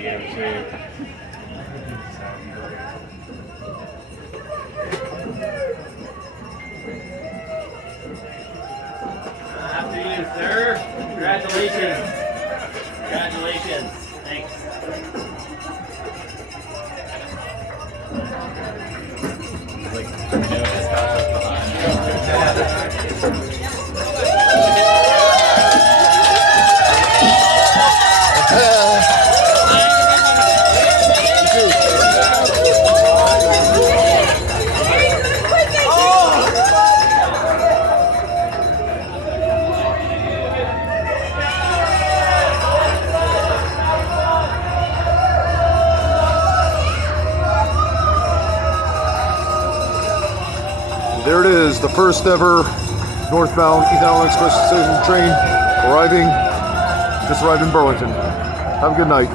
video too. After you, sir. Congratulations. Congratulations. Thanks. There it is, the first ever northbound Ethanol Express train arriving, just arrived in Burlington. Have a good night.